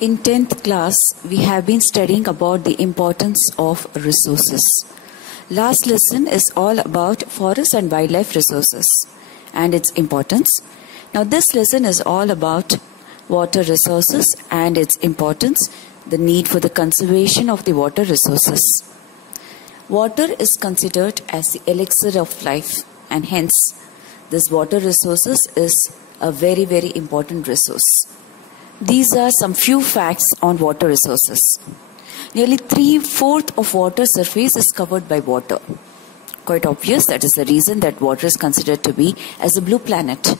In 10th class, we have been studying about the importance of resources. Last lesson is all about forest and wildlife resources and its importance. Now this lesson is all about water resources and its importance, the need for the conservation of the water resources. Water is considered as the elixir of life, and hence this water resources is a very, very important resource. These are some few facts on water resources. Nearly 3/4 of water surface is covered by water. Quite obvious, that is the reason that water is considered to be as a blue planet.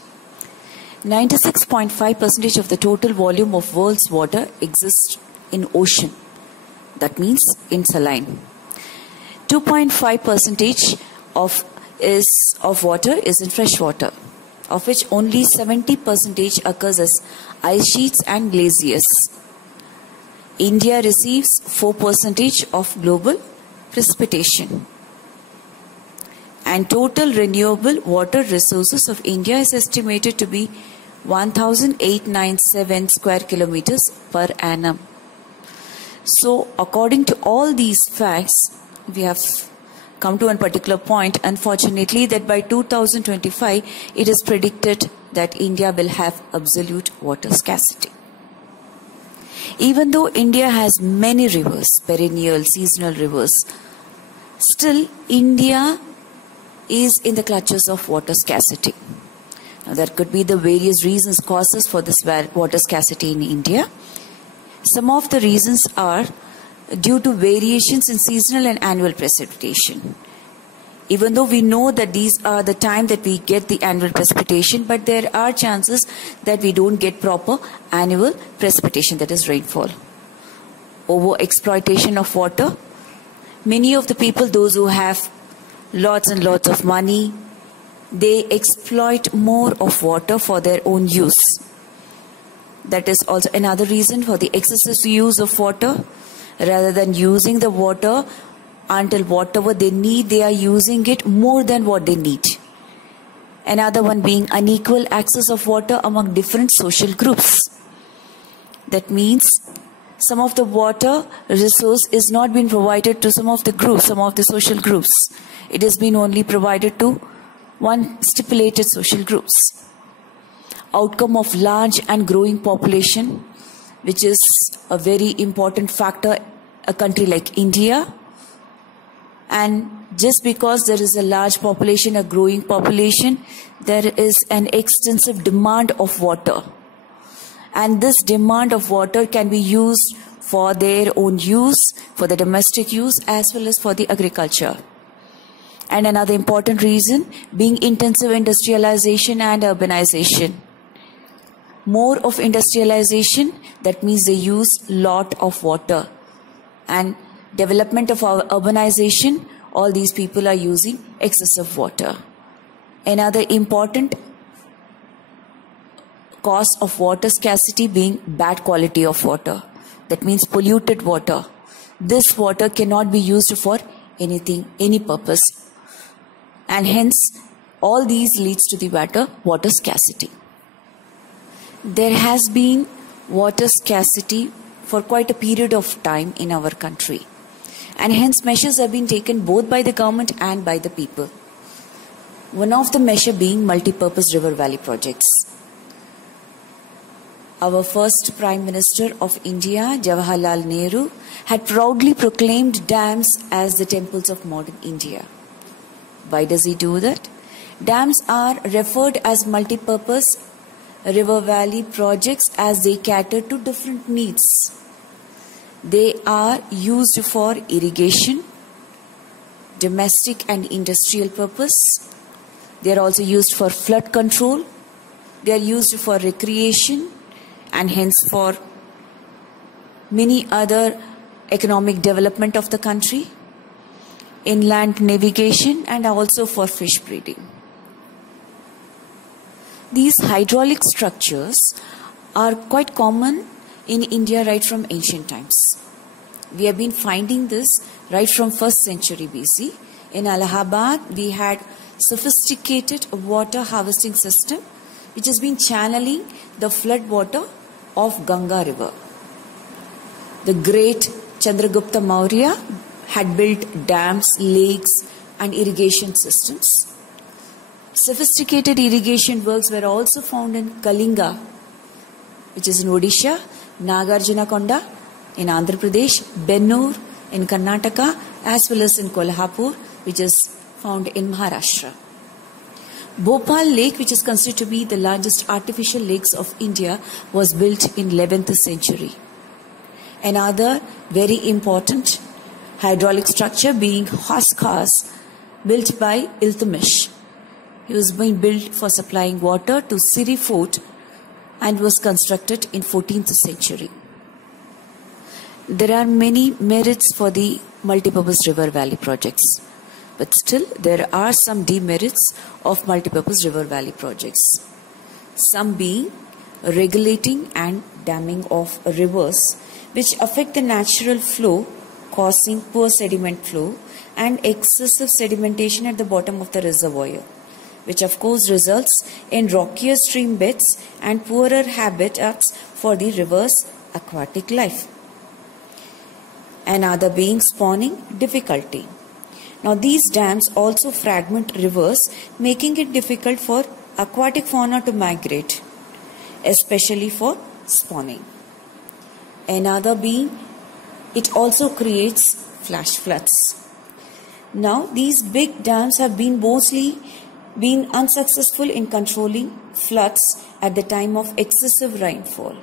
96.5% of the total volume of world's water exists in ocean. That means in saline. 2.5% of water is in fresh water, of which only 70% occurs as ice sheets and glaciers. India receives 4% of global precipitation. And total renewable water resources of India is estimated to be 1,897 square kilometers per annum. So, according to all these facts, we have come to one particular point, unfortunately, that by 2025, it is predicted that India will have absolute water scarcity. Even though India has many rivers, perennial, seasonal rivers, still India is in the clutches of water scarcity. Now, there could be the various reasons, causes for this water scarcity in India. Some of the reasons are due to variations in seasonal and annual precipitation. Even though we know that these are the time that we get the annual precipitation, but there are chances that we don't get proper annual precipitation, that is rainfall. Over-exploitation of water. Many of the people, those who have lots and lots of money, they exploit more of water for their own use. That is also another reason for the excessive use of water. Rather than using the water until whatever they need, they are using it more than what they need. Another one being unequal access of water among different social groups. That means some of the water resource is not being provided to some of the groups, some of the social groups. It has been only provided to one stipulated social groups. Outcome of large and growing population, which is a very important factor, a country like India. And just because there is a large population, a growing population, there is an extensive demand of water. And this demand of water can be used for their own use, for the domestic use, as well as for the agriculture. And another important reason being intensive industrialization and urbanization. More of industrialization, that means they use lot of water. And development of our urbanization, all these people are using excessive water. Another important cause of water scarcity being bad quality of water. That means polluted water. This water cannot be used for anything, any purpose. And hence, all these leads to the water scarcity. There has been water scarcity for quite a period of time in our country. And hence measures have been taken both by the government and by the people. One of the measure being multi-purpose river valley projects. Our first Prime Minister of India, Jawaharlal Nehru, had proudly proclaimed dams as the temples of modern India. Why does he do that? Dams are referred as multi-purpose river valley projects as they cater to different needs. They are used for irrigation, domestic and industrial purpose. They are also used for flood control. They are used for recreation and hence for many other economic development of the country, inland navigation, and also for fish breeding. These hydraulic structures are quite common in India right from ancient times. We have been finding this right from 1st century BC. In Allahabad, we had sophisticated water harvesting system which has been channeling the flood water of Ganga river. The great Chandragupta Maurya had built dams, lakes and irrigation systems. Sophisticated irrigation works were also found in Kalinga, which is in Odisha, Nagarjunakonda in Andhra Pradesh, Bennur in Karnataka, as well as in Kolhapur, which is found in Maharashtra. Bhopal Lake, which is considered to be the largest artificial lakes of India, was built in 11th century. Another very important hydraulic structure being Hoskas, built by Iltutmish. It was being built for supplying water to Siri Fort and was constructed in 14th century. There are many merits for the multipurpose river valley projects, but still there are some demerits of multipurpose river valley projects. Some being regulating and damming of rivers, which affect the natural flow, causing poor sediment flow and excessive sedimentation at the bottom of the reservoir, which of course results in rockier stream beds and poorer habitats for the river's aquatic life. Another being spawning difficulty. Now these dams also fragment rivers, making it difficult for aquatic fauna to migrate, especially for spawning. Another being, it also creates flash floods. Now these big dams have mostly been unsuccessful in controlling floods at the time of excessive rainfall.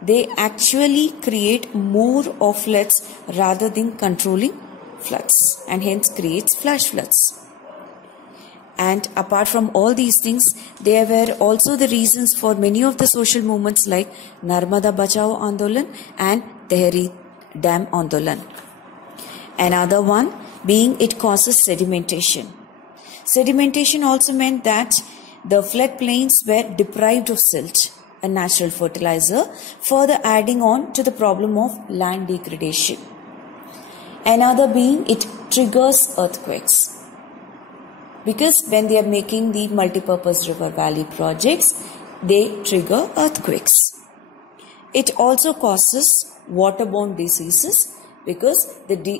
They actually create more of floods rather than controlling floods, and hence creates flash floods. And apart from all these things, there were also the reasons for many of the social movements like Narmada Bachao Andolan and Tehri Dam Andolan. Another one being it causes sedimentation. Sedimentation also meant that the floodplains were deprived of silt, a natural fertilizer, further adding on to the problem of land degradation. Another being it triggers earthquakes, because when they are making the multipurpose river valley projects, they trigger earthquakes. It also causes waterborne diseases, because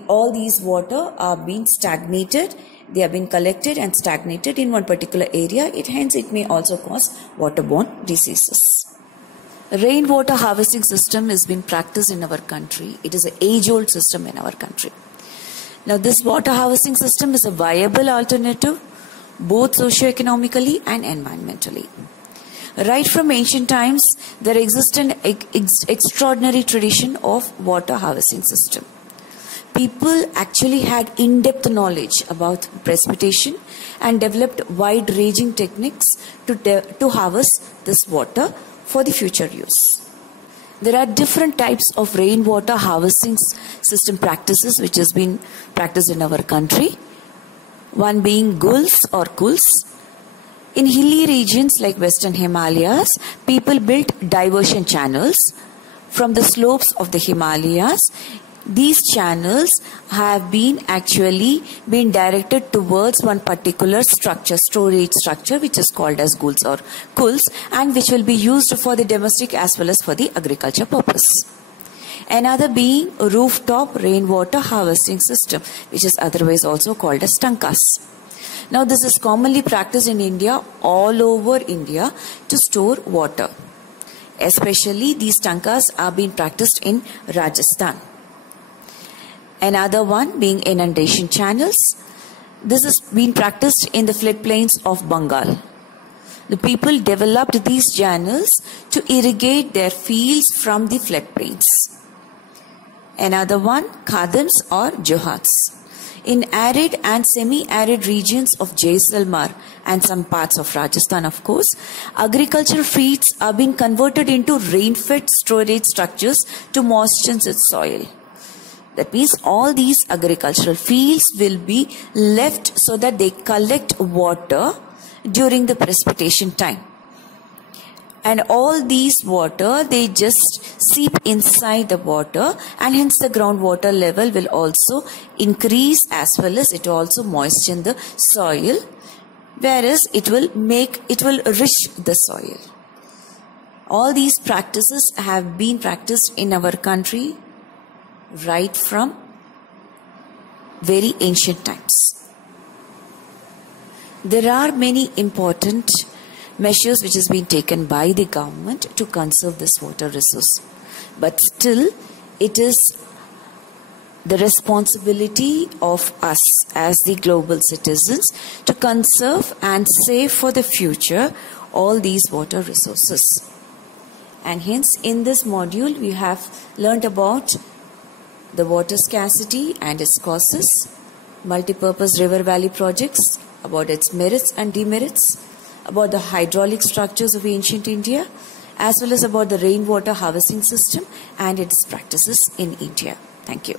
all these water are being stagnated, they have been collected and stagnated in one particular area. Hence it may also cause waterborne diseases. Rainwater harvesting system has been practiced in our country. It is an age-old system in our country. Now this water harvesting system is a viable alternative both socio-economically and environmentally. Right from ancient times, there exists an extraordinary tradition of water harvesting system. People actually had in-depth knowledge about precipitation and developed wide-ranging techniques to harvest this water for the future use. There are different types of rainwater harvesting system practices which has been practiced in our country. One being gulls or kuls. In hilly regions like Western Himalayas, people built diversion channels from the slopes of the Himalayas. These channels have been directed towards one particular structure, storage structure, which is called as gulls or kuls, and which will be used for the domestic as well as for the agriculture purpose. Another being rooftop rainwater harvesting system, which is otherwise also called as tankas. Now this is commonly practiced in India, all over India, to store water. Especially these tankas are being practiced in Rajasthan. Another one being inundation channels. This has been practiced in the floodplains of Bengal. The people developed these channels to irrigate their fields from the floodplains. Another one, khadans or johats. In arid and semi-arid regions of Jaisalmer and some parts of Rajasthan, of course, agricultural fields are being converted into rain-fed storage structures to moisten its soil. That means all these agricultural fields will be left so that they collect water during the precipitation time. And all these water, they just seep inside the water, and hence the groundwater level will also increase, as well as it will also moisten the soil, whereas it will enrich the soil. All these practices have been practiced in our country right from very ancient times. There are many important measures which has been taken by the government to conserve this water resource. But still, it is the responsibility of us as the global citizens to conserve and save for the future all these water resources. And hence, in this module, we have learnt about the water scarcity and its causes, multipurpose river valley projects, about its merits and demerits, about the hydraulic structures of ancient India, as well as about the rainwater harvesting system and its practices in India. Thank you.